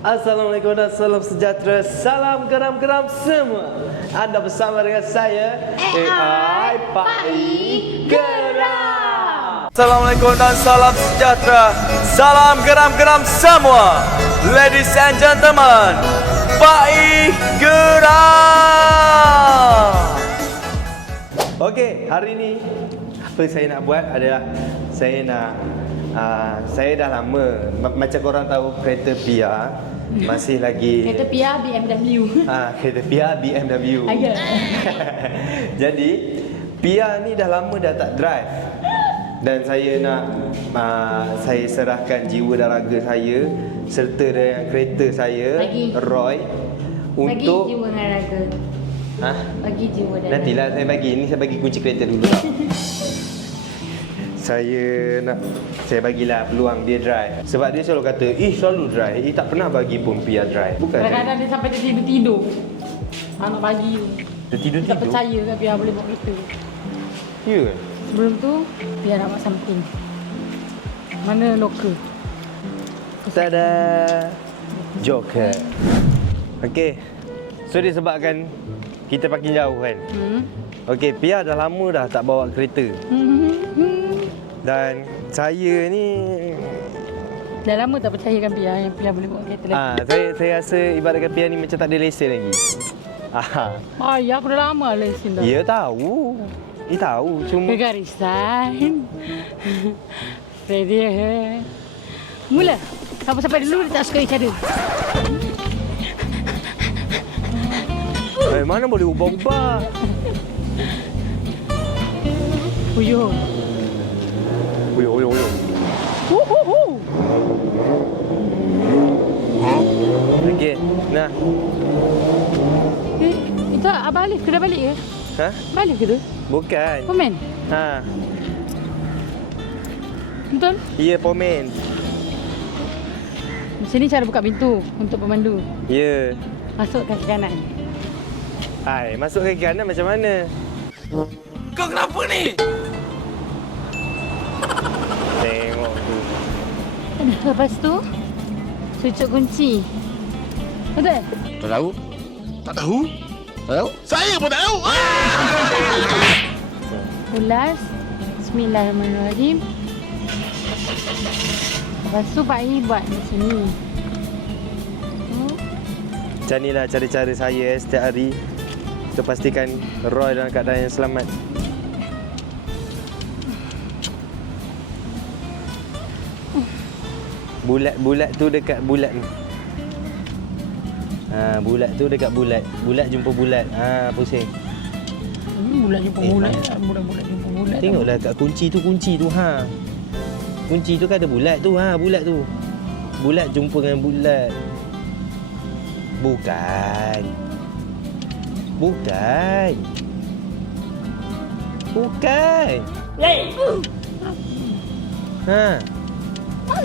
Assalamualaikum dan salam sejahtera. Salam geram-geram semua. Anda bersama dengan saya AI Pak I Geram. Assalamualaikum dan salam sejahtera. Salam geram-geram semua. Ladies and gentlemen, Pak I Geram. Okey, hari ni apa saya nak buat adalah saya dah lama macam korang tahu kereta Pia masih lagi kereta Pia BMW. Kereta Pia BMW. Ya. Jadi Pia ni dah lama dah tak drive. Dan saya nak saya serahkan jiwa dan raga saya serta dengan kereta saya Roy untuk bagi jiwa dan raga. Bagi jiwa dan nantilah saya bagi. Ni saya bagi kunci kereta dulu lah. Saya bagilah peluang dia drive. Sebab dia selalu kata, selalu drive. Tak pernah bagi pun Pia drive. Bukan. Kadang-kadang dia sampai dia tidur-tidur. Nak bagi. Dia tidur-tidur? Tak percaya kan Pia boleh buat kereta. Ya ke? Sebelum tu, Pia nak buat samping. Mana lokal? Tada! Joker. Okey. So disebabkan kita parking jauh kan? Okey, Pia dah lama dah tak bawa kereta. Dan saya ni dah lama tak percaya kan Pia yang Pia boleh buat kereta lagi. Saya rasa ibaratkan Pia ni macam tak ada lesen lagi. Ya, aku dah lama lesen dah. Ya tahu. Tahu cuma Kegarisan. Ready. Mula. Sampai dulu dia tak suka cara. mana boleh ubah-ubah. Uyuh. Uyuh. Okey, nah. Itu Abang Alif ke dah balik ke? Balik ke tu? Bukan. Pomen? Betul? Ya, pomen. Macam ni cara buka pintu untuk pemandu. Ya. Masuk kaki kanan. Masuk kaki kanan macam mana? Kau kenapa ni? Tengok tu. Lepas tu, cucuk kunci. Betul? Tak tahu. Tak tahu? Tak tahu? Saya pun tak tahu. Ulas. Bismillahirrahmanirrahim. Lepas tu Pak I buat macam ni. Macam inilah cara-cara saya setiap hari untuk pastikan Roy dalam keadaan yang selamat. Bulat tu dekat bulat ni. Bulat tu dekat bulat. Bulat jumpa bulat. Pusing. Bulat jumpa bulat. Bulat jumpa bulat. Tengoklah kat kunci tu. Kunci tu kan ada bulat tu. Bulat tu. Bulat jumpa dengan bulat. Bukan.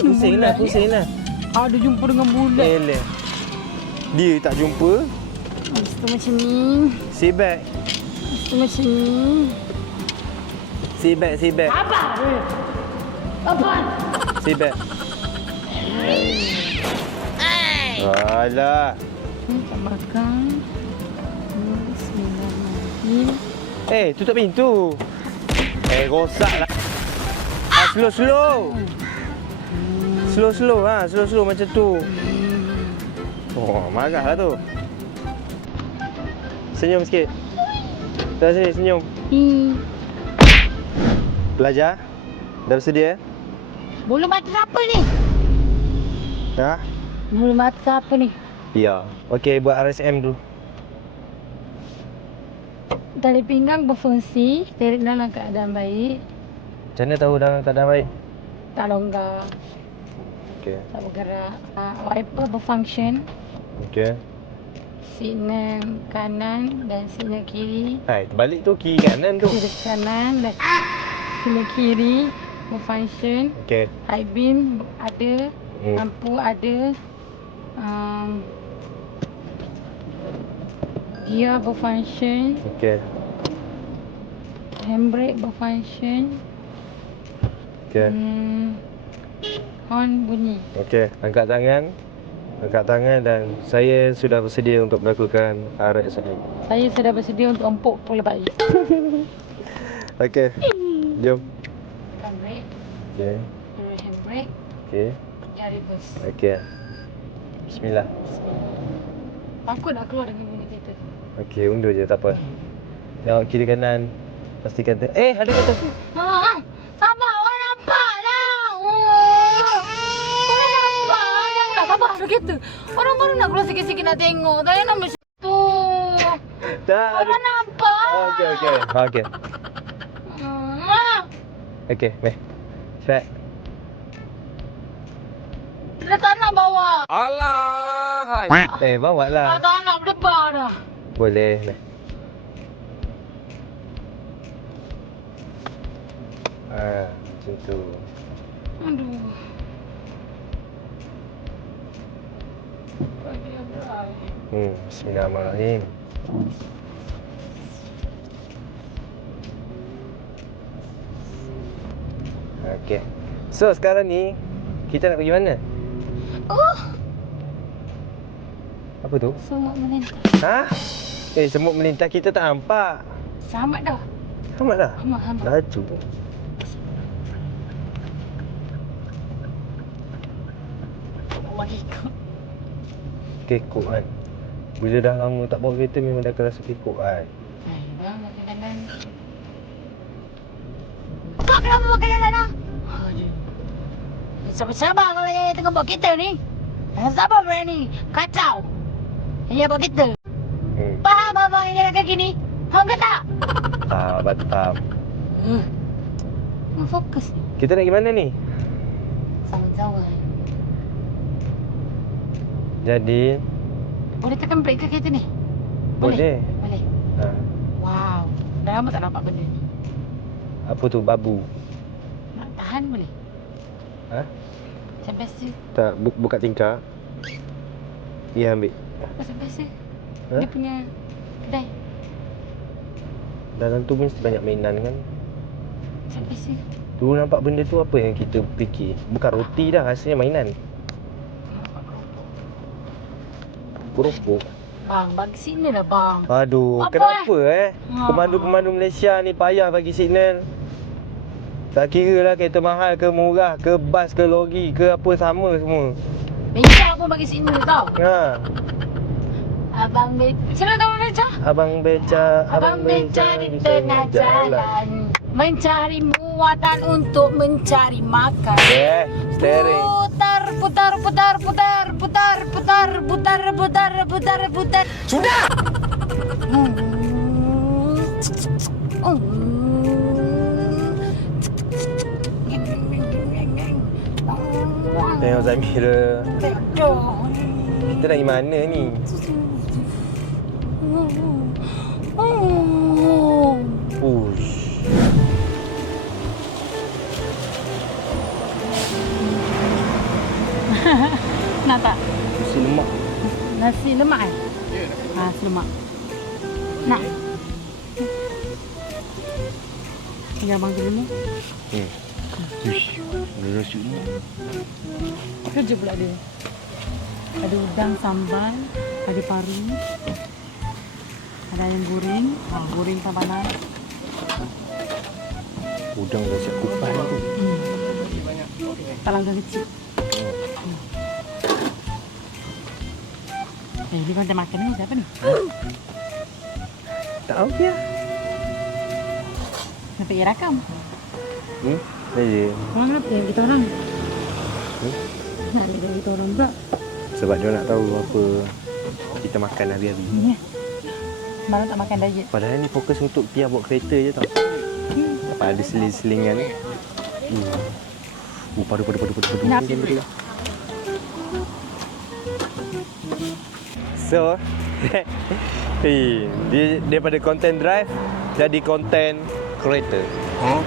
Pusinglah. Ada jumpa dengan bulat. Dia tak jumpa. Mesti macam ni. Seatbelt. Mesti macam ni. Seatbelt. Apa? Seatbelt. Alah. Tambahkan. Bismillahirrahmanirrahim. Tutup pintu. Rosaklah. Slow. Slow macam tu. Marahlah tu. Senyum sikit. Dah sini senyum. Belajar? Dah bersedia? Bulu mata apa ni? Bulu mata apa ni? Ya. Okey, buat RSM dulu. Tali pinggang berfungsi, steering dalam keadaan baik. Macam mana tahu dalam keadaan baik? Tak longgar. Okey. Tak bergerak. Wiper berfunction. Okey. Signal kanan dan signal kiri. Terbalik tu kiri kanan tu. Kiri kanan dan signal kiri berfunction. Okey. High beam ada. Lampu ada. Gear berfunction. Okey. Handbrake berfunction. Okey. Horn bunyi. Okey, angkat tangan. angkat tangan dan saya sudah bersedia untuk melakukan RX ini. Saya sudah bersedia untuk empuk kepala bayi. Okey. Jom. Handbrake. Okey. Handbrake. Okey. Ya, reverse. Okey. Bismillah. Takut nak keluar dengan bunyi kereta. Okey, undur je tak apa. Tengok kiri kanan. Pastikan ada kat atas. Sabar, orang nampak dah. Orang nampak. Janganlah sabar ada kereta. Orang baru nak keluar sikit-sikit nak tengok. Tak payah nak macam tu. Tak. Orang nampak. Okey. Okey. Okey, meh. Set. Dia tak nak bawa. Alah. Bawa lah. Tak nak berdebar dah. Boleh, meh. Macam tu. Aduh. Bagi apa? Bismillahirrahmanirrahim. Okey. So sekarang ni kita nak pergi mana? Apa tu? Semut melintas. Ha? Semut melintas kita tak nampak. Selamat dah. Selamat dah. Selamat. Laju. Bawa ikut. Kekok kan. Bila dah lama tak bawa kereta memang dah akan rasa kekok kan. Bang, makan kanan. Tak kenapa makan kanan dah? Aduh. Sabar-sabar kalau saya tengah bawa kereta ni. Sabar berani. Kacau. Saya bawa kereta. Faham abang yang jalan kaki ni? Faham ke tak? Faham. Fokus. Kita nak pergi mana ni? Sama-sama. Jadi Boleh tekan brake ke kereta ni? Boleh. Boleh. Wow. Dah lama tak nampak benda ni. Apa tu babu? Nak tahan boleh? Ha? Macam biasa. Tak buka tingkap. Ya ambil. Macam biasa. Ha? Dia punya kedai. Dalam tu mesti banyak mainan kan. Macam biasa. Dulu nampak benda tu apa yang kita fikir? Bukan roti dah, rasanya mainan. Keropok. Bang, bagi signal lah bang. Aduh, Apa kenapa Ha. Pemandu-pemandu Malaysia ni payah bagi signal. Tak kira lah kereta mahal ke murah ke bas ke lori ke apa sama semua. Beca pun bagi signal tau. Ha. Abang beca. Siapa tahu beca? Abang beca di tengah jalan. Mencari muatan untuk mencari makan. Steering. Putar. Sudah. Tengok Zamira. Kita nak pergi mana ni? Ush. Nak tak? Nasi lemak. Nasi lemak eh? Ya, Nasi lemak. Nak? Bagi abang dulu ni. Ush. Nasi lemak. Kerja pula dia. Ada udang sambal, ada paru, ada ayam goreng, goreng tabanan. Udang dah siap kupas tu. Talanggang kecil. Dia konten makan ni siapa ni? Tak tahu dia. Kenapa ia rakam? Saja. Orang apa yang kita orang? Nak ada kita orang pula. Sebab dia nak tahu apa kita makan hari-hari. Ni malam tak makan diet. Padahal ni fokus untuk Pia bawa kereta je tau. Apa ada seling-selingan ni. Padu. Nak api. So, dia daripada content drive jadi content creator. Hah?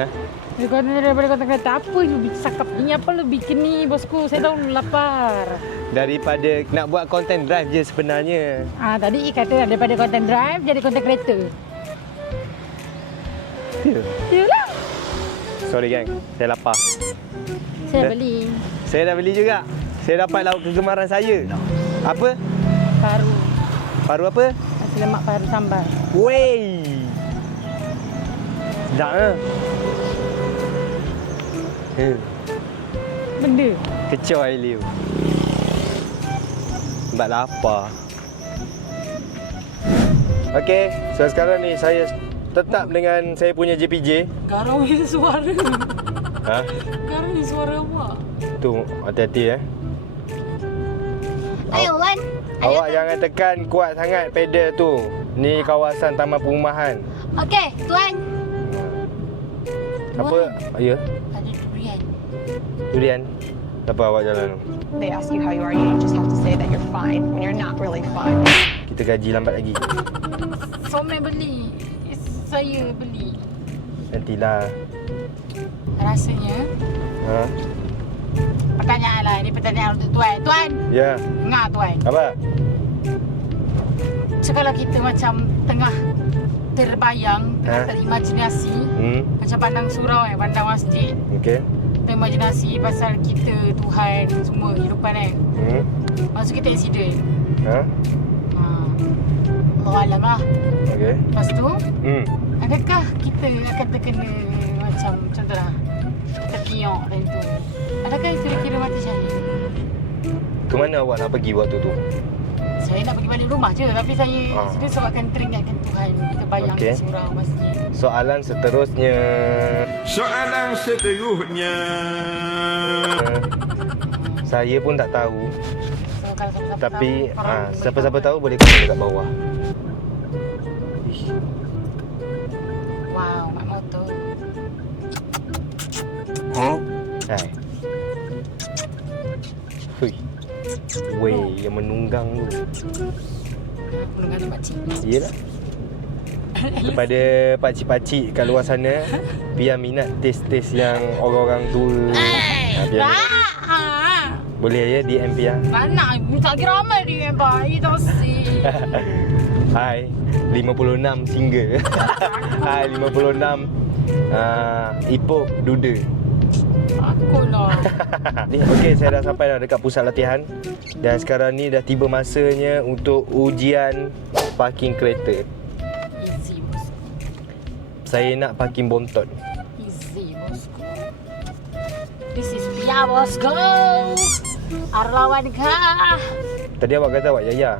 Hah? Daripada konten kereta apa you cakap ni? Apa lu bikin ni bosku? Saya dah lapar. Daripada nak buat content drive je sebenarnya. Tadi kata daripada konten drive jadi konten kereta. Ya. Yalah. Sorry gang, saya lapar. Saya beli. Saya dah beli juga. Saya dapat lauk kegemaran saya. Apa? Paru. Paru apa? Nasi lemak paru sambal. Wey. Sedap ke? Benda. Kecoh air liu. Sebab lapar. Okey, so sekarang ni saya tetap dengan saya punya JPJ. Garau ni suara. Ha? Garau ni suara awak. Tu, hati-hati Ayo Wan. Awak jangan tekan kuat sangat pedal tu. Ni kawasan taman perumahan. Okey, tuan. Apa? Ya, Ada durian. durian. Apa awak jalan tu? They ask you how you are, you just have to say that you're fine when you're not really fine. Kita gaji lambat lagi. Somai beli. Saya beli. Nantilah. Rasanya Ha? pertanyaan lah. Ini pertanyaan untuk tuan. Tuan, Ya. dengar tuan. Apa? Kalau kita macam tengah terbayang, tengah Ha? terimajinasi, macam pandang surau pandang masjid. Okey. Terimajinasi pasal kita, Tuhan, semua kehidupan kan. Masuk kita accident. Ha? Allah alam lah. Okey. Lepas tu, Hmm. adakah kita akan terkena macam contohlah terkiok dan tu? Adakah itu dikira mati syahid? Ke mana awak nak pergi waktu tu? Saya nak pergi balik rumah je, tapi saya sudah sebabkan teringatkan Tuhan. Kita bayang Okey. surau masjid. Soalan seterusnya. Soalan seterusnya. Saya pun tak tahu. So, kalau siapa-siapa Tapi tahu, korang boleh siapa-siapa komen. tahu boleh komen dekat bawah. Ish. Wow, mak motor. Hai. Hui. Weh, yang menunggang tu. Penunggang tu makcik. Yelah. Kepada pakcik-pakcik kat luar sana, biar minat taste-taste yang orang-orang tu. Biar minat. Boleh ya DM Pia. Tak nak, tak kira ramai dia yang baik tak si. Hai, 56 single. Hai, 56 Ipoh Duda. Aku lah. Okey, saya dah sampai dah dekat pusat latihan. Dan sekarang ni dah tiba masanya untuk ujian parking kereta. Easy bosku. Saya nak parking bontot. Easy bosku. This is Pia bosku. Arlawan kah? Tadi awak kata awak Yaya.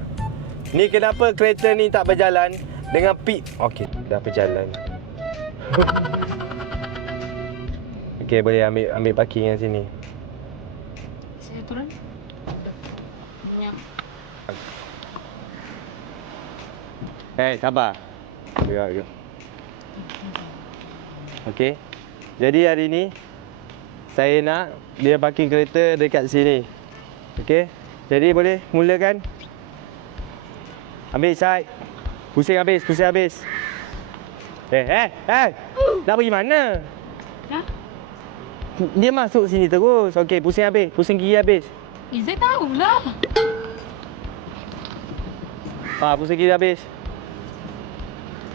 Ni kenapa kereta ni tak berjalan dengan pit? Okey, dah berjalan. Okey, boleh ambil parking yang sini. Saya turun. Nyam. Sabar. Ya. Okey. Jadi hari ni saya nak dia parking kereta dekat sini. Okey. Jadi boleh mulakan. Ambil side. Pusing habis. Nak pergi mana? Ha? Dia masuk sini terus. Okey, pusing habis. Pusing kiri habis. Saya tahulah. Pusing kiri habis.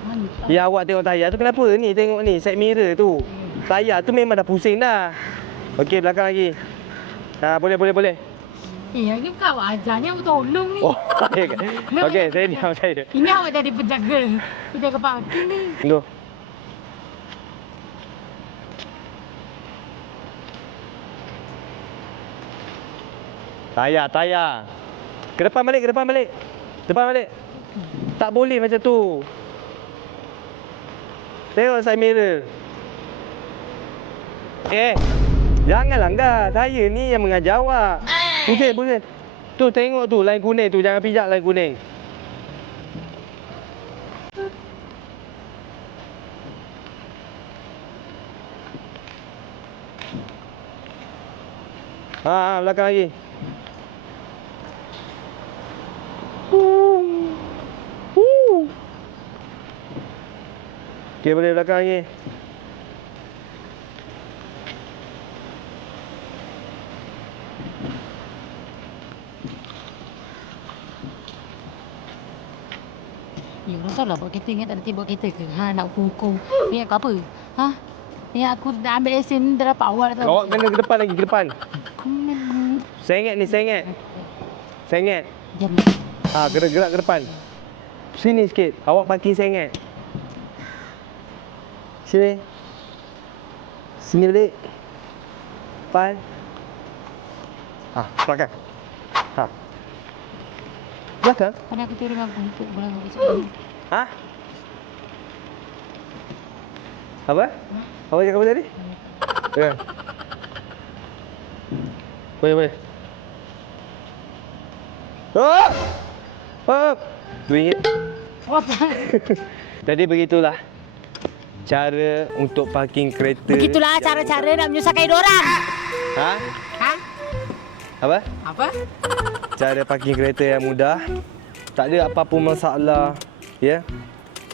Mantap. Ya, awak tengok tayar tu kenapa ni? Tengok ni, side mirror tu. Tayar tu memang dah pusing dah. Okey, belakang lagi. Boleh. Ini bukan awak ajarnya, awak tolong ni. Oh, okey, saya diam saya. Ini awak jadi penjaga parking ni. Tunggu. Tayar. Ke depan balik. Depan balik. Tak boleh macam tu. Tengok side mirror. Jangan langgar. Saya ni yang mengajar awak. Pusing. Tu tengok tu line kuning tu. Jangan pijak line kuning. Belakang lagi. Okey, boleh belakang lagi. Ya, orang tahu lah bawa kereta. Ingat tak nanti bawa kereta ke? Nak hukum. Ingat kau apa? Ingat aku dah ambil lesen dah dapat awal tau. Awak kena ke depan lagi, ke depan. Aku Sengit ni, sengit. Sengit. Jom. Gerak ke depan. Sini sikit. Awak parking sengit. Sini. Sini balik. Depan. Belakang. Belakang? Pada aku turun aku untuk belakang besok. Apa? Apa cakap apa tadi? Ya. Boleh. RM2. Apa? Jadi begitulah cara untuk parking kereta. Begitulah cara-cara nak menyusahkan hidup orang. Ha? Ha? Apa? Cara parking kereta yang mudah. Tak ada apa-apa masalah. Ya.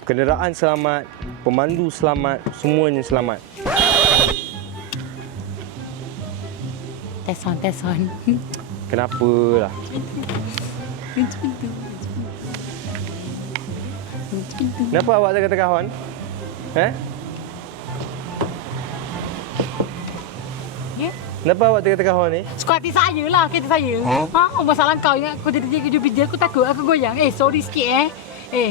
Kenderaan selamat, pemandu selamat, semuanya selamat. Test on. Kenapa lah? Kenapa awak tekan-tekan horn? Ya? Kenapa awak tekan-tekan horn ni? Suka hati saya lah, kereta saya. Masalah kau ingat aku jadi kerja aku takut aku goyang. Sorry sikit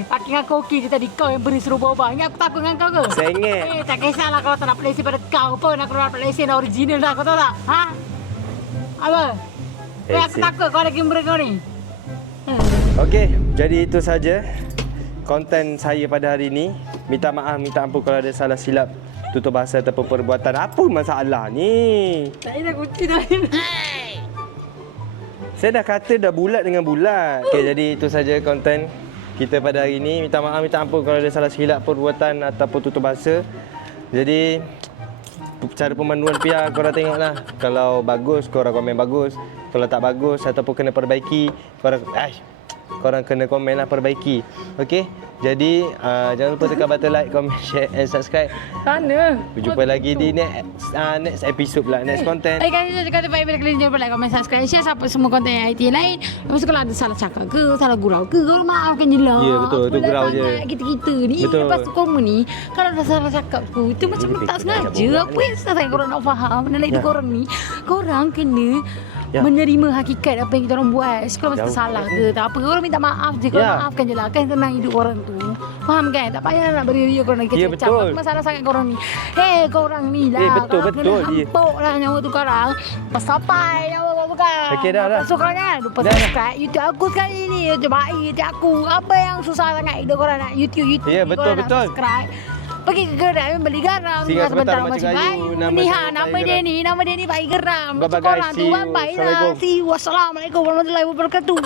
parking aku okey je tadi. Kau yang beri suruh bawa. Ingat aku takut dengan kau ke? Sengit. Tak kisahlah kalau tak dapat lesen pada kau pun. Aku dapat lesen original dah, kau tahu tak? Ha? Apa? Aku takut kau ada kamera kau ni. Okey, jadi itu saja konten saya pada hari ini. Minta maaf, minta ampun kalau ada salah silap tutur bahasa ataupun perbuatan. Apa masalah ni? Tak ada kunci dah. Saya dah kata dah bulat dengan bulat. Okey, jadi itu saja konten kita pada hari ini. Minta maaf, minta ampun kalau ada salah silap perbuatan ataupun tutur bahasa. Jadi cara pemanduan PR korang tengoklah. Kalau bagus, korang komen bagus. Kalau tak bagus ataupun kena perbaiki, korang kena komen lah, perbaiki. Okey? Jadi jangan lupa tekan button like, comment, share and subscribe. Sana. Berjumpa lagi di next episode pula, next content. Guys, kata baik bila kalian jangan lupa like, comment, subscribe, share support semua konten IT lain. Lepas tu kalau ada salah cakap ke, salah gurau ke, korang maafkan je lah. Ya, betul. Itu Apalah gurau je. sangat kita-kita ni. Betul. Lepas tu komen ni, kalau ada salah cakap tu, itu macam Jadi tak kita sengaja. dah Apa yang susah sangat korang nak faham dalam hidup Ya. korang ni. Korang kena menerima hakikat apa yang kita orang buat. Kalau masa salah ke, tak apa. Korang minta maaf je. Korang maafkan je lah. Kan senang hidup korang tu. Faham kan? Tak payah nak beri-beri korang nak Ya, kecap-cap. betul. Apa masalah sangat korang ni? Korang ni lah. betul, korang betul, kena je. hampuk lah nyawa tu korang. Pas sampai nyawa bukan. Okey, dah. So korang jangan lupa Dah. subscribe YouTube aku sekali ni. YouTube baik YouTube aku. Apa yang susah sangat hidup korang nak YouTube Ya, betul, korang nak betul. subscribe. Pergi ke gerai beli garam. Singgah sebentar, macam Macam Gayu. Nama dia ni. Nama dia ni baik geram. Bye-bye, Korang guys. tu See you. bye-bye lah. Assalamualaikum. See you. Wassalamualaikum warahmatullahi wabarakatuh.